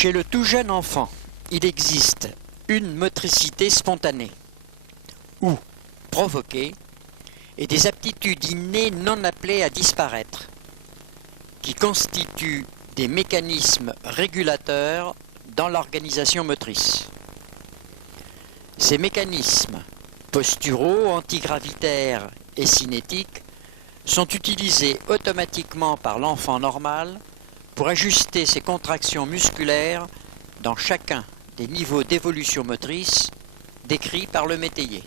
Chez le tout jeune enfant, il existe une motricité spontanée ou provoquée et des aptitudes innées non appelées à disparaître, qui constituent des mécanismes régulateurs dans l'organisation motrice. Ces mécanismes posturaux, antigravitaires et cinétiques sont utilisés automatiquement par l'enfant normal pour ajuster ses contractions musculaires dans chacun des niveaux d'évolution motrice décrits par le métayer.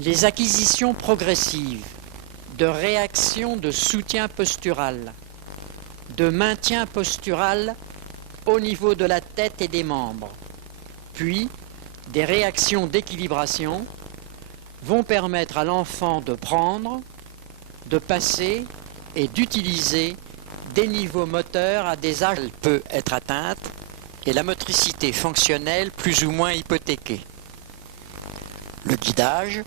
Les acquisitions progressives de réactions de soutien postural, de maintien postural au niveau de la tête et des membres, puis des réactions d'équilibration vont permettre à l'enfant de prendre, de passer et d'utiliser des niveaux moteurs à des âges où elle peut être atteinte et la motricité fonctionnelle plus ou moins hypothéquée. Le guidage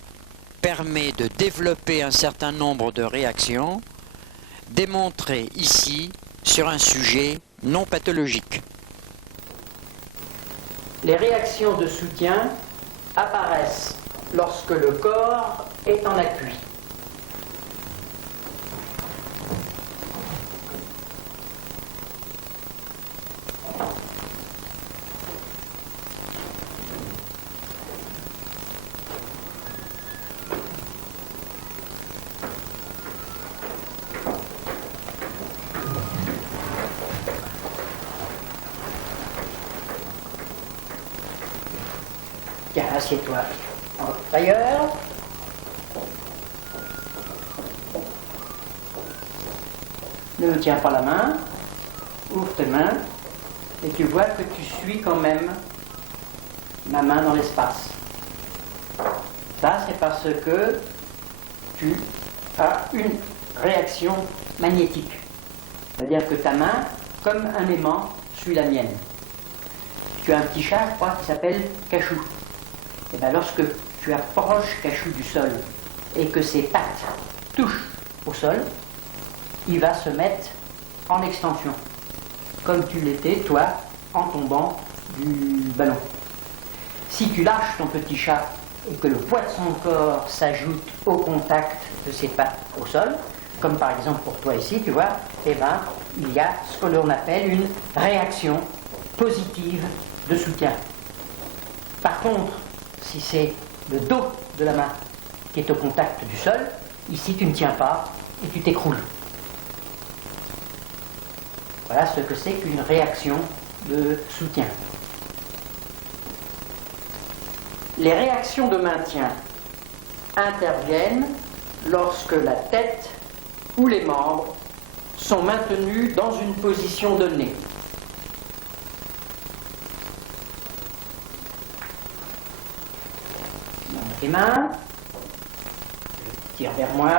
permet de développer un certain nombre de réactions démontrées ici sur un sujet non pathologique. Les réactions de soutien apparaissent lorsque le corps est en appui. Tiens, assieds-toi en tailleur. Ne me tiens pas la main. Ouvre tes mains et tu vois que tu suis quand même ma main dans l'espace. Ça, c'est parce que tu as une réaction magnétique. C'est-à-dire que ta main, comme un aimant, suit la mienne. Tu as un petit chat, je crois, qui s'appelle Cachou. Et bien lorsque tu approches Cachou du sol et que ses pattes touchent au sol, il va se mettre en extension, comme tu l'étais, toi, en tombant du ballon. Si tu lâches ton petit chat et que le poids de son corps s'ajoute au contact de ses pattes au sol, comme par exemple pour toi ici, tu vois, eh ben, il y a ce que l'on appelle une réaction positive de soutien. Par contre, si c'est le dos de la main qui est au contact du sol, ici tu ne tiens pas et tu t'écroules. Voilà ce que c'est qu'une réaction de soutien. Les réactions de maintien interviennent lorsque la tête ou les membres sont maintenus dans une position donnée. Tes mains, tire vers moi.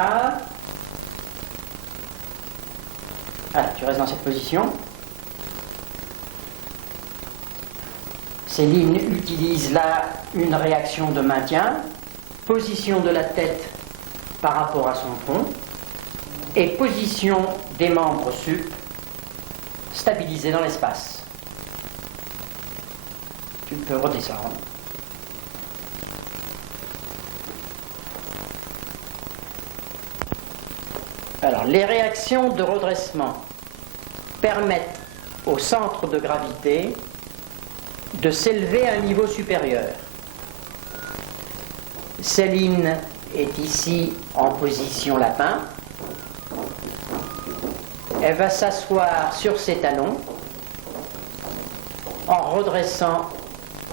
Voilà, tu restes dans cette position. Céline utilise là une réaction de maintien, position de la tête par rapport à son tronc et position des membres sup stabilisés dans l'espace. Tu peux redescendre. Alors, les réactions de redressement permettent au centre de gravité de s'élever à un niveau supérieur. Céline est ici en position lapin. Elle va s'asseoir sur ses talons en redressant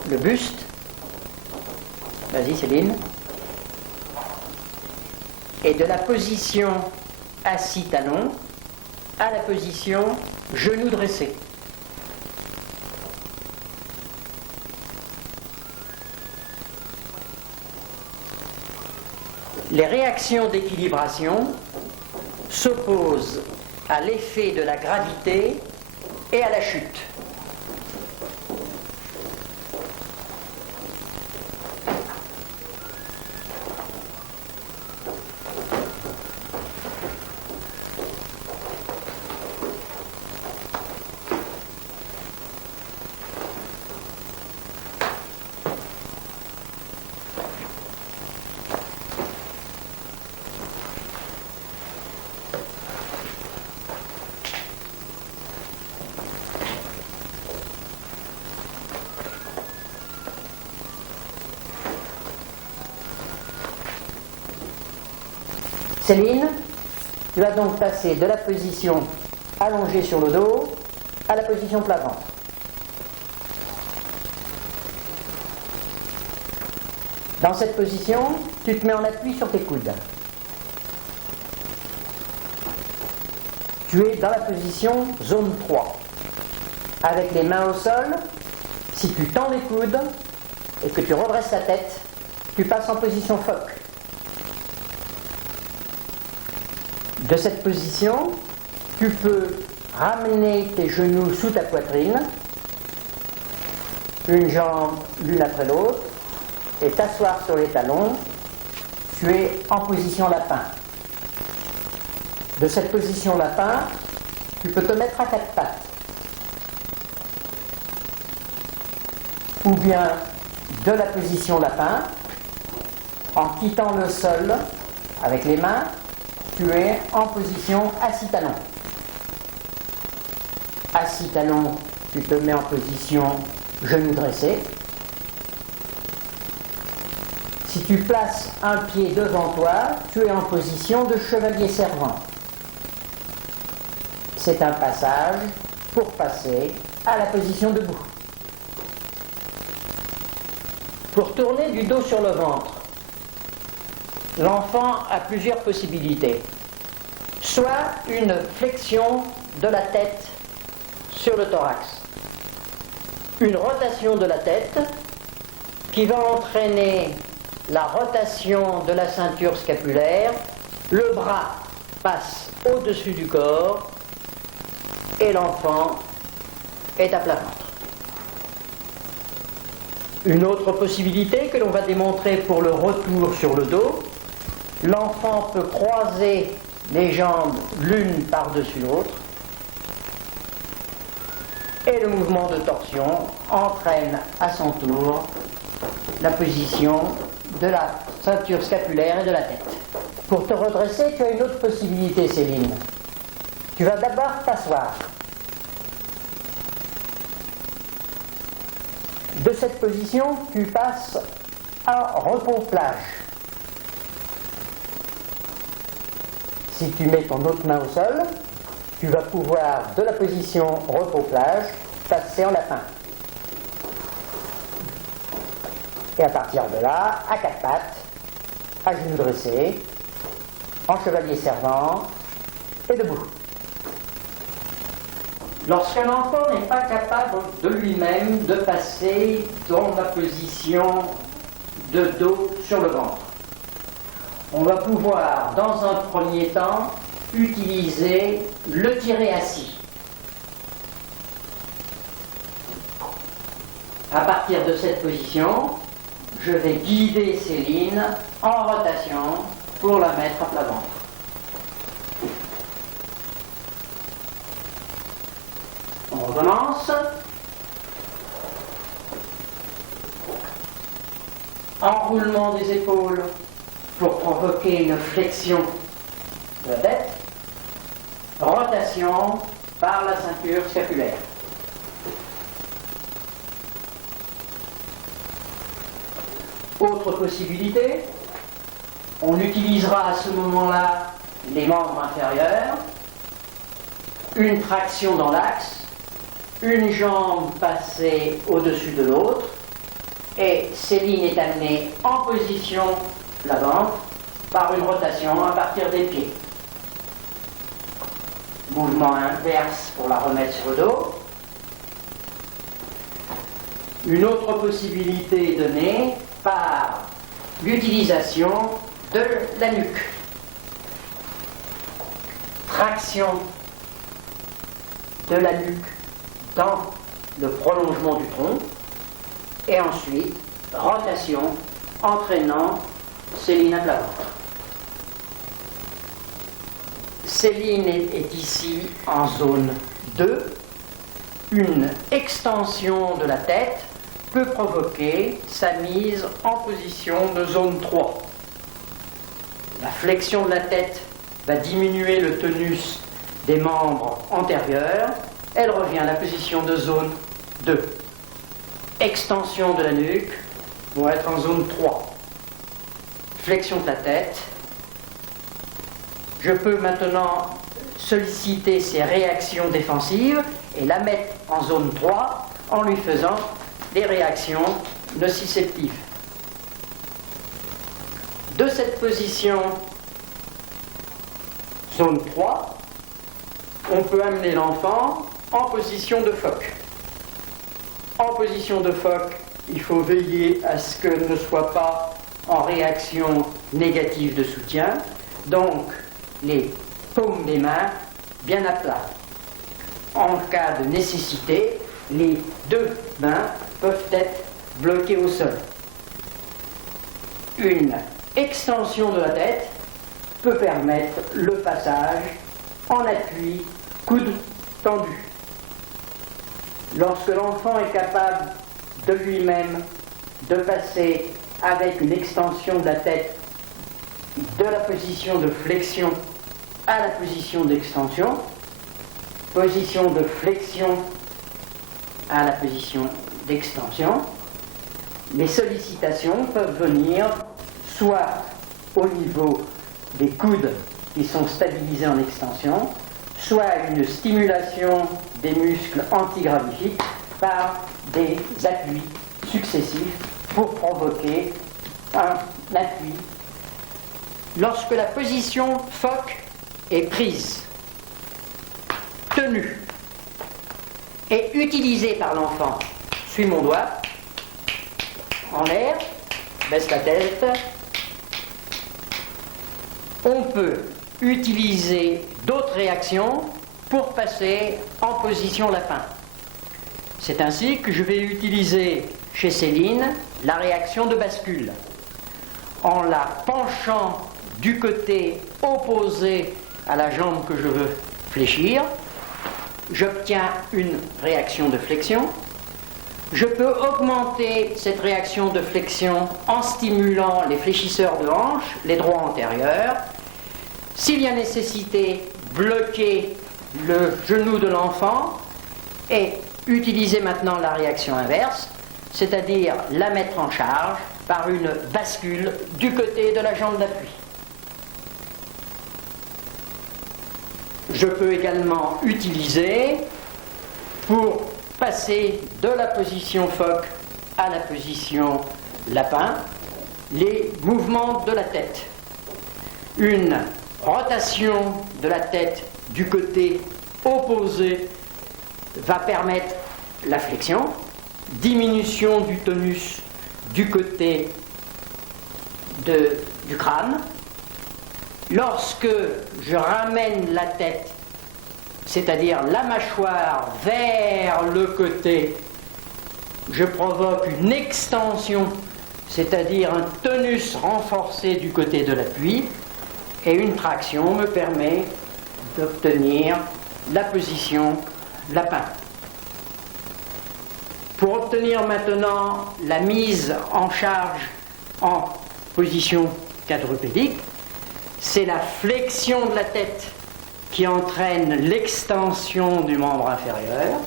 le buste. Vas-y Céline. et de la position assis-talon à la position genou dressé. Les réactions d'équilibration s'opposent à l'effet de la gravité et à la chute. Céline, tu vas donc passer de la position allongée sur le dos à la position plat ventre. Dans cette position, tu te mets en appui sur tes coudes. Tu es dans la position zone 3. Avec les mains au sol, si tu tends les coudes et que tu redresses la tête, tu passes en position phoque. De cette position, tu peux ramener tes genoux sous ta poitrine, une jambe l'une après l'autre, et t'asseoir sur les talons. Tu es en position lapin. De cette position lapin, tu peux te mettre à quatre pattes. Ou bien de la position lapin, en quittant le sol avec les mains, tu es en position assis-talon. Assis-talon, tu te mets en position genou dressé. Si tu places un pied devant toi, tu es en position de chevalier servant. C'est un passage pour passer à la position debout. Pour tourner du dos sur le ventre, l'enfant a plusieurs possibilités. Soit une flexion de la tête sur le thorax, une rotation de la tête qui va entraîner la rotation de la ceinture scapulaire, le bras passe au-dessus du corps et l'enfant est à plat ventre. Une autre possibilité que l'on va démontrer pour le retour sur le dos, l'enfant peut croiser les jambes l'une par-dessus l'autre et le mouvement de torsion entraîne à son tour la position de la ceinture scapulaire et de la tête. Pour te redresser, tu as une autre possibilité, Céline. Tu vas d'abord t'asseoir. De cette position, tu passes en repos-plage. Si tu mets ton autre main au sol, tu vas pouvoir, de la position repos-plage, passer en lapin. Et à partir de là, à quatre pattes, à genoux dressés, en chevalier servant et debout. Lorsqu'un enfant n'est pas capable de lui-même de passer dans la position de dos sur le ventre, on va pouvoir, dans un premier temps, utiliser le tiré assis. À partir de cette position, je vais guider Céline en rotation pour la mettre à plat ventre. On recommence. Enroulement des épaules pour provoquer une flexion de la tête. Rotation par la ceinture scapulaire. Autre possibilité, on utilisera à ce moment-là les membres inférieurs, une traction dans l'axe, une jambe passée au-dessus de l'autre, et Céline est amenée en position plat ventre par une rotation à partir des pieds. Mouvement inverse pour la remettre sur le dos. Une autre possibilité est donnée par l'utilisation de la nuque. Traction de la nuque dans le prolongement du tronc et ensuite rotation entraînant Céline à plat ventre. Céline est ici en zone 2. Une extension de la tête peut provoquer sa mise en position de zone 3. La flexion de la tête va diminuer le tonus des membres antérieurs. Elle revient à la position de zone 2. Extension de la nuque vont être en zone 3. Flexion de la tête. Je peux maintenant solliciter ses réactions défensives et la mettre en zone 3 en lui faisant des réactions nociceptives. De cette position zone 3, on peut amener l'enfant en position de phoque. En position de phoque, il faut veiller à ce que ne soit pas en réaction négative de soutien, donc les paumes des mains bien à plat. En cas de nécessité, les deux mains peuvent être bloquées au sol. Une extension de la tête peut permettre le passage en appui, coude tendu. Lorsque l'enfant est capable de lui-même de passer avec une extension de la tête de la position de flexion à la position d'extension, position de flexion à la position d'extension, les sollicitations peuvent venir soit au niveau des coudes qui sont stabilisés en extension, soit une stimulation des muscles antigravifiques par des appuis successifs pour provoquer un appui. Lorsque la position phoque est prise, tenue et utilisée par l'enfant, suis mon doigt, en l'air, baisse la tête, on peut utiliser d'autres réactions pour passer en position lapin. C'est ainsi que je vais utiliser chez Céline la réaction de bascule. En la penchant du côté opposé à la jambe que je veux fléchir, j'obtiens une réaction de flexion. Je peux augmenter cette réaction de flexion en stimulant les fléchisseurs de hanche, les droits antérieurs. S'il y a nécessité, bloquer le genou de l'enfant et utiliser maintenant la réaction inverse, c'est-à-dire la mettre en charge par une bascule du côté de la jambe d'appui. Je peux également utiliser, pour passer de la position phoque à la position lapin, les mouvements de la tête. Une rotation de la tête du côté opposé va permettre la flexion, diminution du tonus du côté du crâne. Lorsque je ramène la tête, c'est-à-dire la mâchoire vers le côté, je provoque une extension, c'est-à-dire un tonus renforcé du côté de l'appui, et une traction me permet d'obtenir la position lapin. Pour obtenir maintenant la mise en charge en position quadrupédique, c'est la flexion de la tête qui entraîne l'extension du membre inférieur,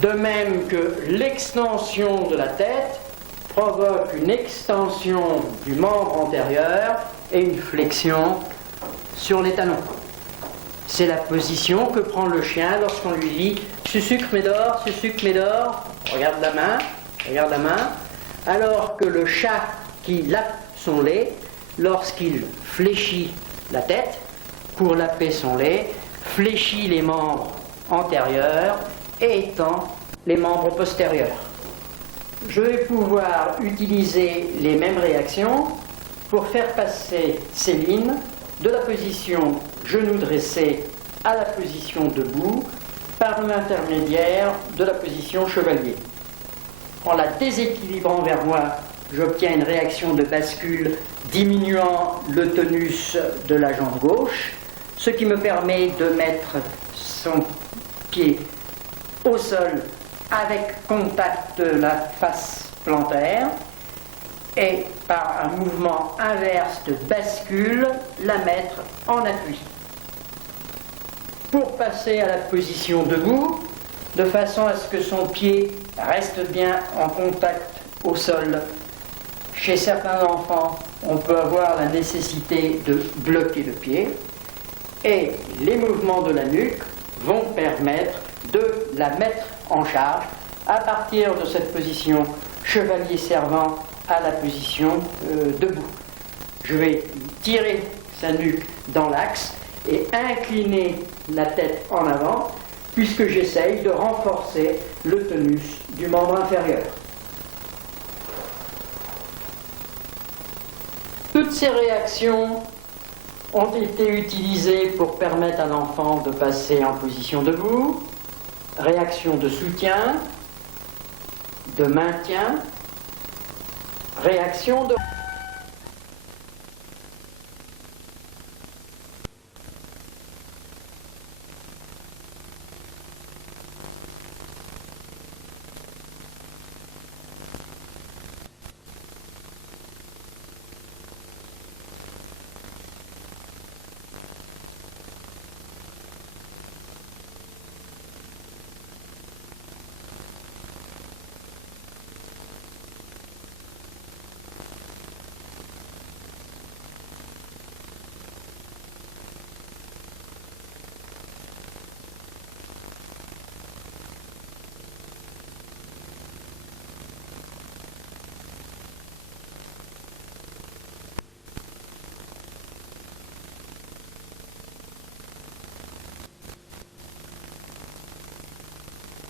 de même que l'extension de la tête provoque une extension du membre antérieur et une flexion sur les talons. C'est la position que prend le chien lorsqu'on lui dit « Sucre Médor, regarde la main, alors que le chat qui son lait lorsqu'il fléchit la tête, courlapé son lait, fléchit les membres antérieurs et étend les membres postérieurs. Je vais pouvoir utiliser les mêmes réactions pour faire passer Céline de la position genou dressé à la position debout par l'intermédiaire de la position chevalier. En la déséquilibrant vers moi, j'obtiens une réaction de bascule diminuant le tonus de la jambe gauche, ce qui me permet de mettre son pied au sol avec contact de la face plantaire et par un mouvement inverse de bascule, la mettre en appui. Pour passer à la position debout, de façon à ce que son pied reste bien en contact au sol. Chez certains enfants, on peut avoir la nécessité de bloquer le pied et les mouvements de la nuque vont permettre de la mettre en charge à partir de cette position chevalier servant à la position debout. Je vais tirer sa nuque dans l'axe et incliner la tête en avant puisque j'essaye de renforcer le tonus du membre inférieur. Toutes ces réactions ont été utilisées pour permettre à l'enfant de passer en position debout, réaction de soutien, de maintien, réaction de...